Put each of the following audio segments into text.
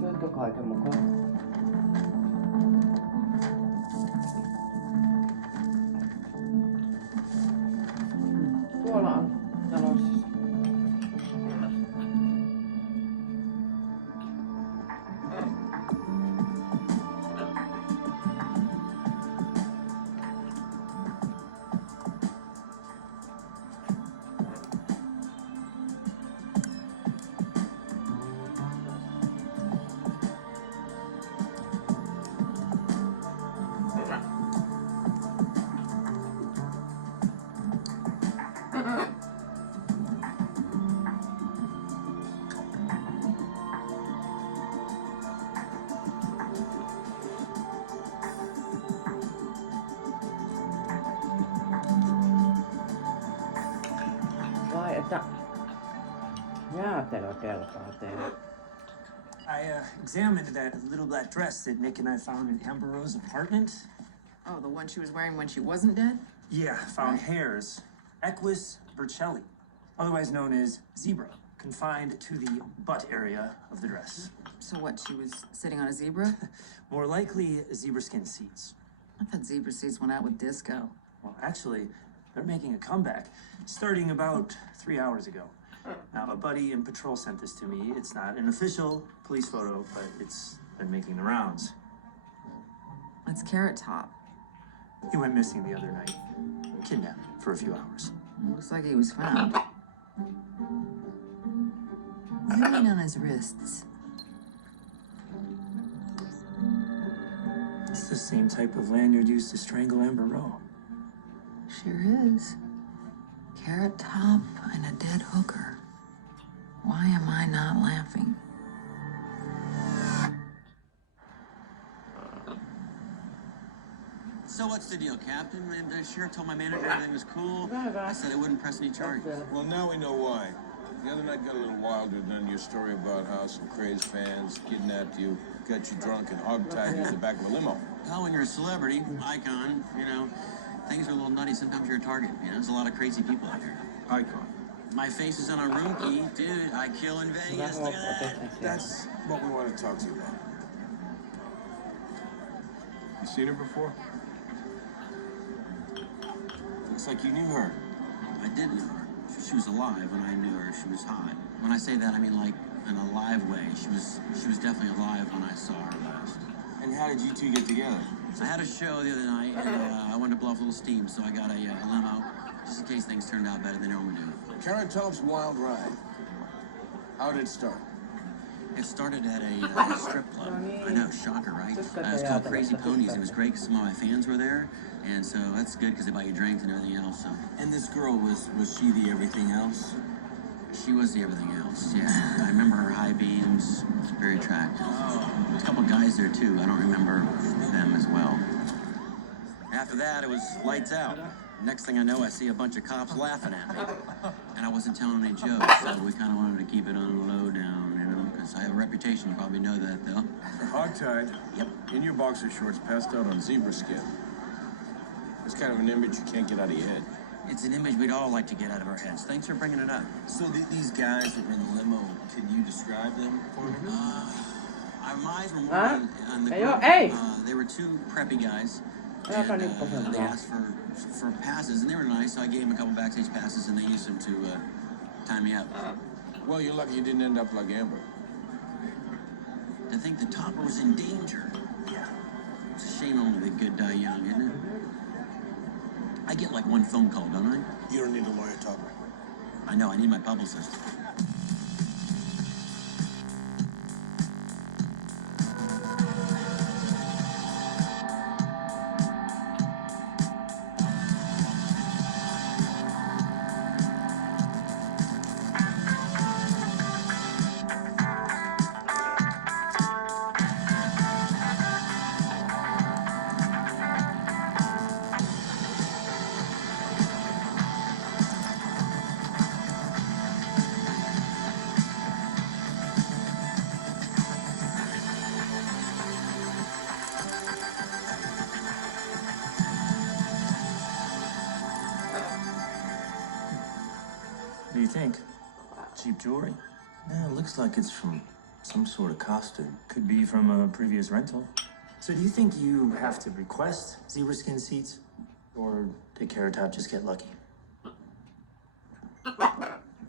Syötkö kaiken mukaan? Tuolla on talossa. Vai että jäätelö kelpaa teille. I examined that little black dress that Nick and I found in Amber Rose's apartment. Oh, the one she was wearing when she wasn't dead? Yeah, found hairs. Equus burchelli, otherwise known as zebra, confined to the butt area of the dress. So what, she was sitting on a zebra? More likely, zebra skin seats. I thought zebra seats went out with disco. Well, actually, they're making a comeback, starting about 3 hours ago. Now, a buddy in patrol sent this to me. It's not an official police photo, but it's been making the rounds. It's Carrot Top. He went missing the other night, kidnapped for a few hours. Looks like he was found. Zooming on his wrists. It's the same type of lanyard used to strangle Amber Rowe. Sure is. Carrot Top and a dead hooker. Why am I not laughing? So what's the deal, Captain? The sheriff told my manager everything was cool. I said I wouldn't press any charges. Well, now we know why. The other night got a little wilder than your story about how some crazed fans kidnapped you, got you drunk, and hogtied you in the back of a limo. Well, when you're a celebrity, icon, things are a little nutty. Sometimes you're a target. There's a lot of crazy people out there. Icon. My face is on a room key. Dude, I kill in Vegas. Look at that. That's what we want to talk to you about. You seen her before? Looks like you knew her. I did know her. She was alive when I knew her. She was hot. When I say that, I mean like in a live way. She was definitely alive when I saw her last. And how did you two get together? I had a show the other night, and I wanted to blow off a little steam, so I got a limo, just in case things turned out better than they normally do. Carrot Top's wild ride. How did it start? It started at a strip club. I know, shocker, right? It was called Crazy Ponies. It was great because some of my fans were there, and so that's good because they buy you drinks and everything else. So. And this girl, was she the everything else? She was the everything else, yeah. I remember her high beams, very attractive. There's a couple guys there too. I don't remember them as well. After that, it was lights out. Next thing I know, I see a bunch of cops laughing at me. And I wasn't telling any jokes, so we kind of wanted to keep it on the low down, because I have a reputation. You probably know that, though. Hogtied. Yep. In your boxer shorts, passed out on zebra skin. It's kind of an image you can't get out of your head. It's an image we'd all like to get out of our heads. Thanks for bringing it up. So these guys that were in the limo, can you describe them for me? Our eyes were more on the group. They were two preppy guys. And, they asked for passes, and they were nice, so I gave them a couple backstage passes, and they used them to tie me up. Well, you're lucky you didn't end up like Amber. To think the topper was in danger. Yeah. It's a shame only the good die young, isn't it? I get like one phone call, don't I? You don't need a lawyer, Topper. I know, I need my publicist. What do you think? Cheap jewelry? Yeah, it looks like it's from some sort of costume. Could be from a previous rental. So do you think you have to request zebra skin seats? Or did Carrot Top just get lucky?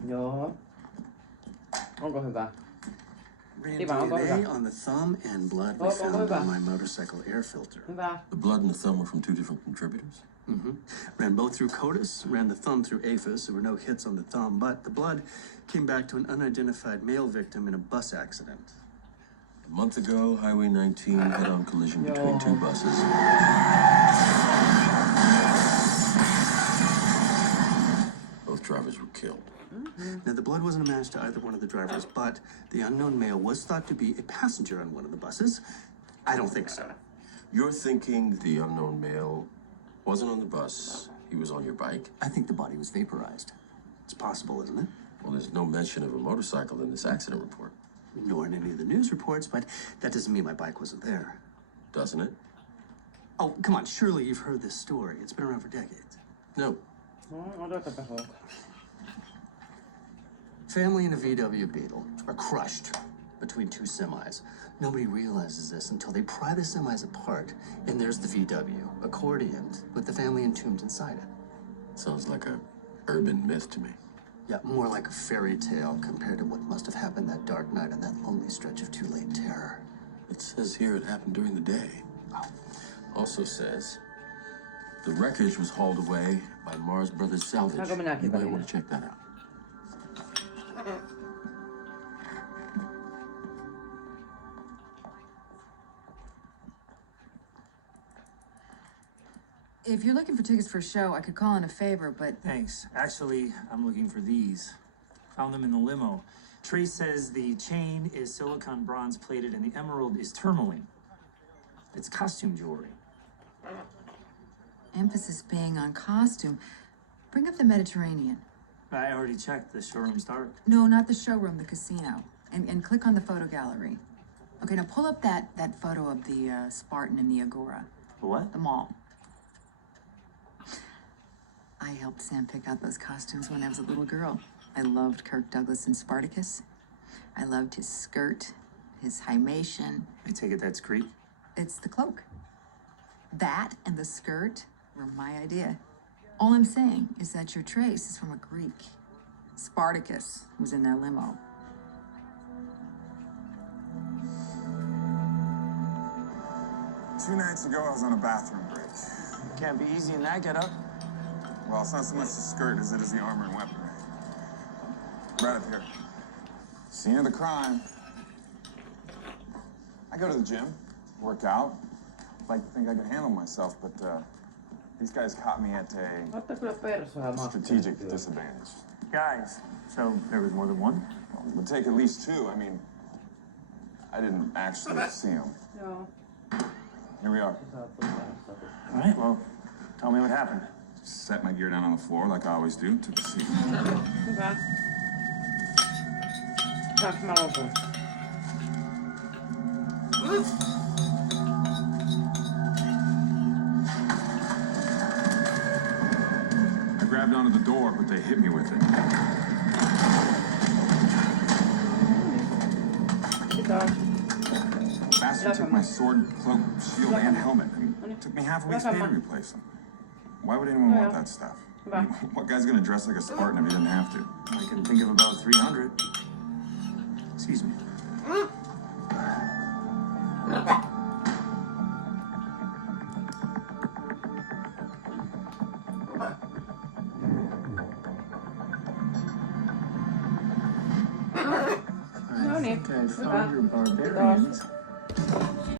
Joo. Onko hyvä? Ran Kiva, onko DNA hyvä? on the thumb and blood we Onko found hyvä? on my motorcycle air filter. Hyvä. The blood and the thumb were from two different contributors. Ran both through CODIS, ran the thumb through APHIS. There were no hits on the thumb, but the blood came back to an unidentified male victim in a bus accident. A month ago, Highway 19 head-on collision between two buses. Both drivers were killed. Now, the blood wasn't a match to either one of the drivers, but the unknown male was thought to be a passenger on one of the buses. I don't think so. You're thinking the unknown male wasn't on the bus, he was on your bike? I think the body was vaporized. It's possible, isn't it? Well, there's no mention of a motorcycle in this accident report, Nor in any of the news reports, but that doesn't mean my bike wasn't there. doesn't it? Oh, come on, surely you've heard this story. It's been around for decades. No. No, odotapa huolta. Family in a VW Beetle are crushed between two semis. Nobody realizes this until they pry the semis apart, and there's the VW, accordioned, with the family entombed inside it. Sounds like a urban myth to me. Yeah, more like a fairy tale compared to what must have happened that dark night on that lonely stretch of two-lane terror. It says here it happened during the day. Also says the wreckage was hauled away by Mars Brothers Salvage. Saanko minäkin You might välillä? want to check that out. If you're looking for tickets for a show, I could call in a favor, but Thanks. Actually, I'm looking for these. Found them in the limo. Trace says the chain is silicon bronze plated and the emerald is tourmaline. It's costume jewelry. emphasis being on costume. Bring up the Mediterranean. I already checked. The showroom's dark. No, not the showroom, the casino. And click on the photo gallery. Okay, now pull up that photo of the Spartan in the Agora, What? the mall. I helped Sam pick out those costumes when I was a little girl. I loved Kirk Douglas in Spartacus. I loved his skirt, his hymation. I take it that's Greek? It's the cloak. That and the skirt were my idea. All I'm saying is that your trace is from a Greek. Spartacus was in that limo. Two nights ago, I was on a bathroom break. Can't be easy in that getup. Well, it's not so much the skirt as it is the armor and weaponry. Right up here. Scene of the crime. I go to the gym, work out. Like to think I can handle myself, but these guys caught me at a Otta kyllä persoa strategic disadvantage. Guys, so there was more than one? Well, it would take at least two. I mean, I didn't actually see them. Joo. Here we are. Sä oot tullut. All right, well, tell me what happened. Set my gear down on the floor like I always do. Took a seat. Hyvä. Saanko mä lopun? I grabbed onto the door, but they hit me with it. Kiitos. Bastard took my sword, cloak, shield, and helmet. I mean, it took me half a week's pay to replace them. Why would anyone want that stuff? I mean, what guy's gonna dress like a Spartan if he didn't have to? I can think of about 300. Excuse me. No niin, I hyvä. found your barbarians.